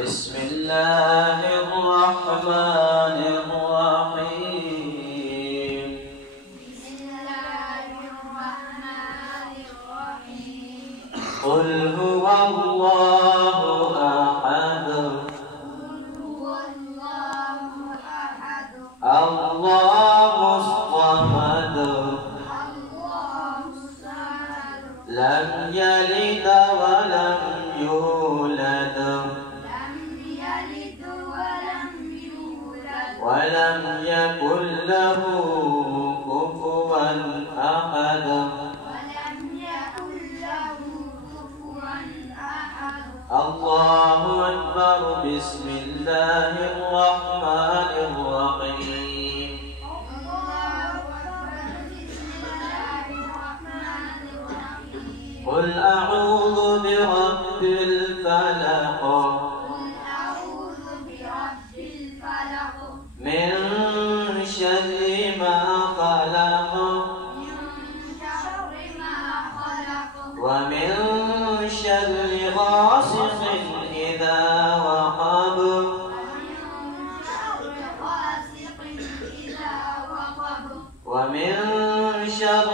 بسم الله الرحمن الرحيم. بسم الله الرحمن الرحيم. قل هو الله أحد قل هو الله أحد الله الصمد الله الصمد لم يلد ولم يولد لم يلد ولم يولد ولم يكن له كفوا أحد. ولم يكن له كفوا أحد. الله أكبر. بسم الله الرحمن الرحيم. الله أكبر. بسم الله الرحمن الرحيم. قل أعوذ برب الفلق قل أعوذ برب الفلق من شر ما خلق من شر ما خلق ومن شر غاسق إذا وقب ومن شر غاسق إذا وقب ومن شر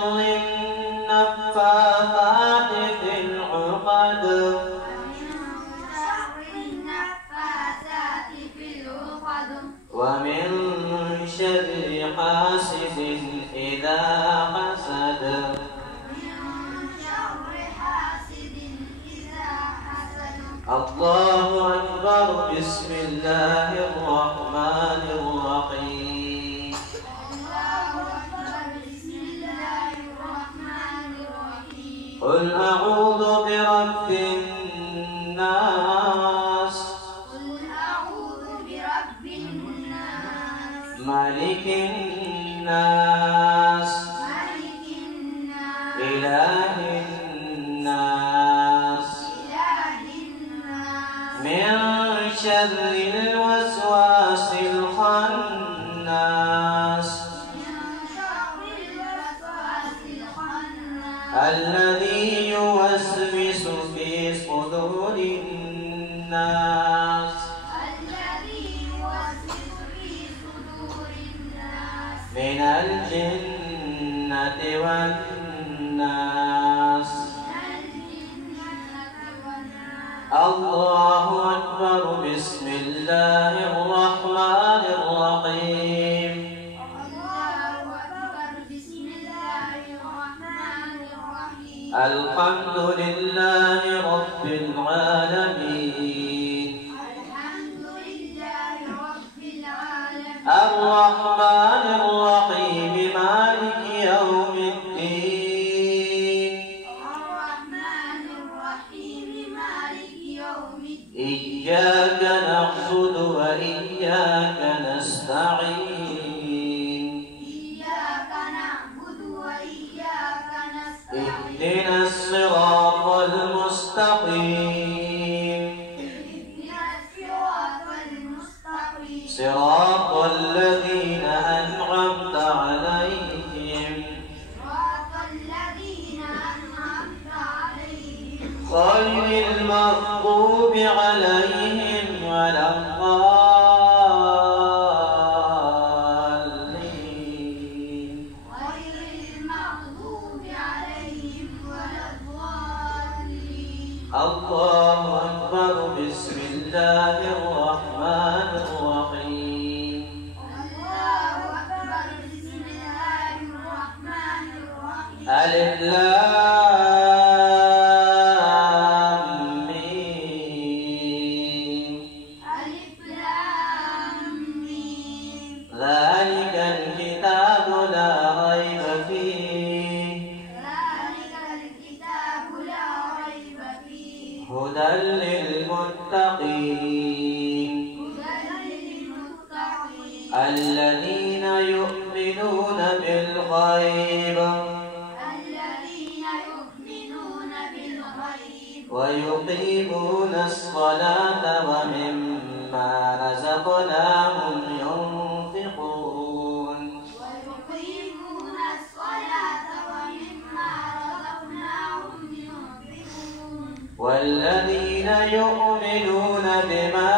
النفاثات في العقد ومن شر النفاثات في العقد ومن شر حاسد إذا حسد. ومن شر حاسد إذا حسد. الله أكبر. بسم الله الرحمن الرحيم. الله أكبر. بسم الله الرحمن الرحيم. قل أعوذ برب الناس قل أعوذ برب الناس ملك الناس ملك الناس إله الناس إله الناس من شر الوسواس الخناس من شر الوسواس الخناس الذي يوسوس في صدور الناس الذي يوسوس في صدور الناس من الجنة والناس. من الجنة والناس. الله أكبر. بسم الله الرحمن الرحيم. الله أكبر. بسم الله الرحمن الرحيم. الحمد لله رب العالمين الحمد لله رب العالمين. الرحمن الرحيم مالك يوم الدين الرحمن الرحيم مالك يوم الدين. إياك نعبد وإياك نستعين إياك نعبد وإياك نستعين. اهدنا الصراط المستقيم اهدنا الصراط المستقيم. صراط الذين أنعمت عليهم صراط الذين أنعمت عليهم غير المغضوب عليهم ولا الضالين. غير المغضوب عليهم ولا الضالين. الله أكبر. بسم الله الرحمن الرحيم. الله أكبر. بسم الله الرحمن الرحيم. ألف لام ميم. ألف لام ميم. ذلك الكتاب لا ريب فيه ذلك الكتاب لا ريب فيه هدى للمتقين هدى للمتقين الذين يؤمنون بالغيب الذين يؤمنون بالغيب ويقيمون الصلاة ومما رزقناهم ينفقون ويقيمون الصلاة ومما رزقناهم ينفقون والذين يؤمنون بما